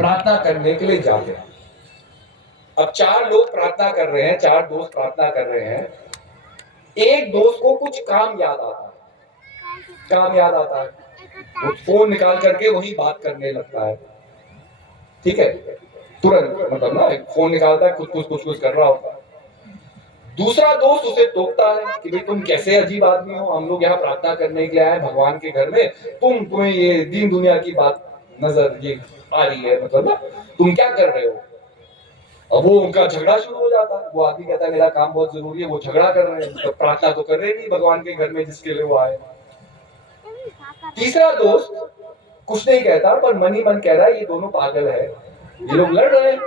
प्रार्थना करने के लिए जाते हैं। अब 4 लोग प्रार्थना कर रहे हैं, 4 दोस्त प्रार्थना कर रहे हैं। एक दोस्त को कुछ काम याद आता है, वो फोन निकाल करके वही बात करने लगता है। ठीक है, तुरंत मतलब ना फोन निकालता है, कुछ कर रहा होता है। दूसरा दोस्त उसे टोकता है कि भाई तुम कैसे अजीब आदमी हो, हम लोग यहाँ प्रार्थना करने के लिए आए भगवान के घर में, तुम्हें ये दीन दुनिया की बात नजर ये आ रही है, मतलब ना तुम क्या कर रहे हो। अब वो उनका झगड़ा शुरू हो जाता है। वो आदमी कहता है मेरा काम बहुत जरूरी है, वो झगड़ा कर रहे हैं, तो प्रार्थना तो कर रहे नहीं भगवान के घर में जिसके लिए वो आए। तीसरा दोस्त कुछ नहीं कहता, पर मन ही मन कह रहा है ये दोनों पागल है, ये लोग लड़ रहे हैं।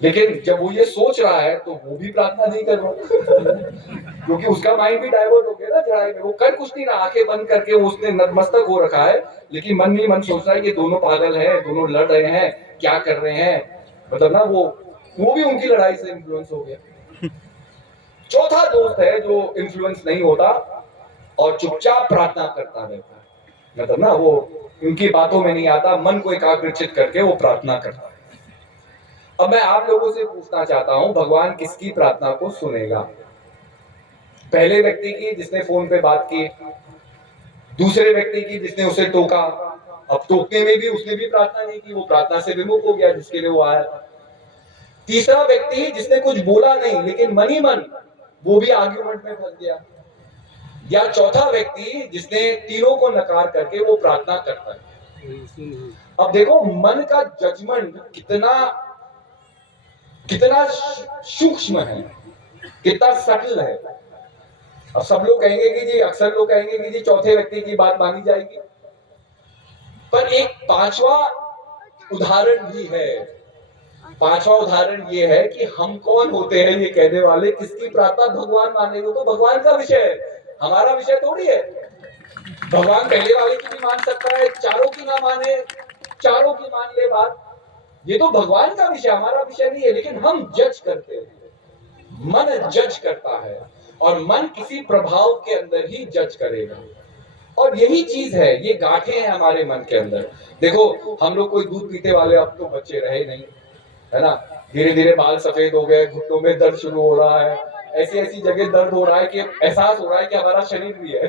लेकिन जब वो ये सोच रहा है तो वो भी प्रार्थना नहीं कर रहा क्योंकि उसका माइंड भी डाइवर्ट हो गया ना झड़ाई में। वो कर कुछ नहीं रहा, आंखें बंद करके उसने नतमस्तक हो रखा है, लेकिन मन ही मन सोच रहा है कि दोनों पागल हैं, दोनों लड़ रहे हैं, क्या कर रहे हैं, मतलब ना वो भी उनकी लड़ाई से इन्फ्लुएंस हो गया। चौथा दोस्त है जो इन्फ्लुएंस नहीं होता और चुपचाप प्रार्थना करता रहता है, मतलब ना वो उनकी बातों में नहीं आता, मन को एकाग्रचित करके वो प्रार्थना करता है। अब मैं आप लोगों से पूछना चाहता हूं, भगवान किसकी प्रार्थना को सुनेगा? पहले व्यक्ति की जिसने फोन पे बात की, दूसरे व्यक्ति की जिसने उसे टोका, अब टोकने में भी उसने भी प्रार्थना नहीं की, वो प्रार्थना से विमुख हो गया जिसके लिए वो आया। तीसरा व्यक्ति जिसने कुछ बोला नहीं लेकिन मन ही मन वो भी आर्ग्यूमेंट में फंस गया। या चौथा व्यक्ति जिसने तीनों को नकार करके वो प्रार्थना करता है। अब देखो मन का जजमेंट कितना सूक्ष्म है, कितना सटल है। अब सब लोग कहेंगे कि जी, अक्सर लोग कहेंगे कि जी चौथे व्यक्ति की बात मानी जाएगी, पर एक पांचवा उदाहरण भी है। पांचवा उदाहरण ये है कि हम कौन होते हैं ये कहने वाले किसकी प्रार्थना भगवान मानेंगे। तो भगवान का विषय है, हमारा विषय थोड़ी है। भगवान पहले वाले की भी मान सकता है, चारों की ना माने, चारों की मान ले बात, ये तो भगवान का विषय, हमारा विषय नहीं है। लेकिन हम जज करते हैं, मन जज करता है, और मन किसी प्रभाव के अंदर ही जज करेगा। और यही चीज है, ये गांठें हैं हमारे मन के अंदर। देखो हम लोग कोई दूध पीते वाले अब तो बच्चे रहे नहीं, है ना। धीरे धीरे बाल सफेद हो गए, घुटनों में दर्द शुरू हो रहा है, ऐसी ऐसी जगह दर्द हो रहा है कि एहसास हो रहा है कि हमारा शरीर भी है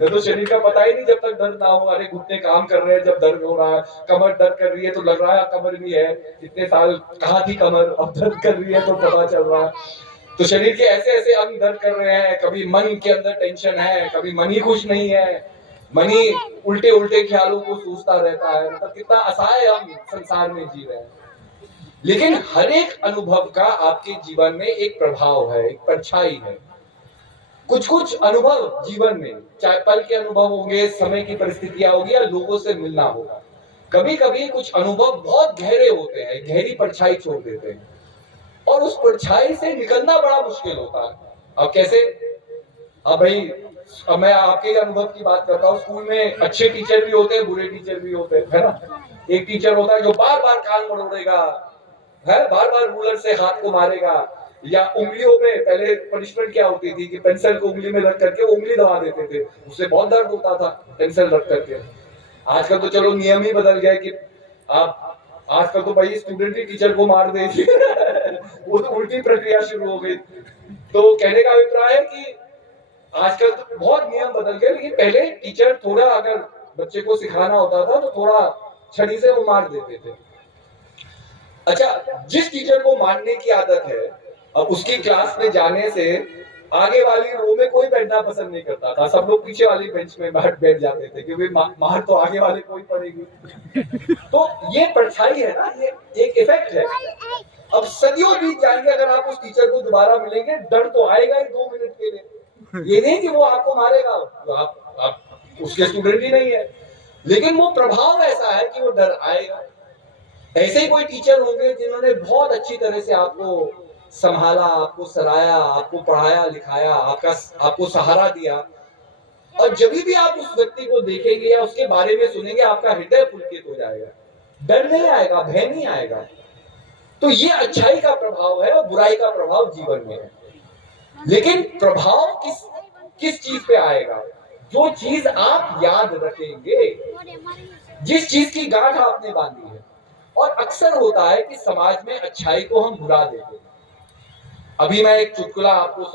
तो शरीर का पता ही नहीं जब तक दर्द ना हो। अरे घुटने काम कर रहे हैं जब दर्द हो रहा है, कमर दर्द कर रही है तो लग रहा है कमर भी है, इतने साल कहाँ थी कमर, अब दर्द कर रही है तो पता चल रहा है। तो शरीर के ऐसे ऐसे अंग दर्द कर रहे हैं, कभी मन के अंदर टेंशन है, कभी मन ही खुश नहीं है, मन ही उल्टे उल्टे ख्यालों को सोचता रहता है। मतलब कितना असहाय हम संसार में जी रहे हैं। लेकिन हर एक अनुभव का आपके जीवन में एक प्रभाव है, एक परछाई है। कुछ कुछ अनुभव जीवन में, चाहे पल के अनुभव होंगे, समय की परिस्थितियां होगी, या लोगों से मिलना होगा, कभी कभी कुछ अनुभव बहुत गहरे होते हैं, गहरी परछाई छोड़ देते हैं, और उस परछाई से निकलना बड़ा मुश्किल होता है। अब कैसे? अब भाई, अब मैं आपके अनुभव की बात करता हूँ। स्कूल में अच्छे टीचर भी होते हैं, बुरे टीचर भी होते हैं, है ना। एक टीचर होता है जो बार बार कान मरोड़ेगा, है, बार बार रूलर से हाथ को मारेगा, या उंगलियों में, पहले पनिशमेंट क्या होती थी कि पेंसिल को उंगली में रख करके उंगली दबा देते थे, उससे बहुत दर्द होता था पेंसिल रख करके। आजकल तो चलो नियम ही बदल गया कि आप, आजकल तो भाई स्टूडेंट ही टीचर को मार दे वो तो उल्टी प्रक्रिया शुरू हो गई। तो कहने का अभिप्राय है कि आजकल तो बहुत नियम बदल गए, लेकिन पहले टीचर थोड़ा अगर बच्चे को सिखाना होता था तो थोड़ा छड़ी से वो मार देते थे। अच्छा, जिस टीचर को मारने की आदत है, अब उसकी क्लास में जाने से आगे वाली रो में कोई बैठना पसंद नहीं करता था, सब लोग पीछे वाली बेंच में बैठ जाते थे क्योंकि मार तो आगे वाले को ही पड़ेगी। तो ये परछाई है ना, ये एक इफेक्ट है। अब सदियों बीत जाएंगे, अगर आप उस टीचर को दोबारा मिलेंगे, डर तो आएगा ही 2 मिनट के लिए। ये नहीं कि वो आपको मारेगा, तो आप उसके स्टूडेंट ही नहीं है, लेकिन वो प्रभाव ऐसा है कि वो डर आएगा। ऐसे ही कोई टीचर होंगे जिन्होंने बहुत अच्छी तरह से आपको संभाला, आपको सराया, आपको पढ़ाया लिखाया, आपको सहारा दिया, और जब भी आप उस व्यक्ति को देखेंगे या उसके बारे में सुनेंगे, आपका हृदय पुलकित हो जाएगा, डर नहीं आएगा, भय नहीं आएगा। तो ये अच्छाई का प्रभाव है और बुराई का प्रभाव जीवन में है। लेकिन प्रभाव किस चीज पे आएगा? जो चीज आप याद रखेंगे, जिस चीज की गांठ आपने बांधी है, और अक्सर होता है कि समाज में अच्छाई को हम भुला देते हैं। अभी मैं एक चुटकुला आपको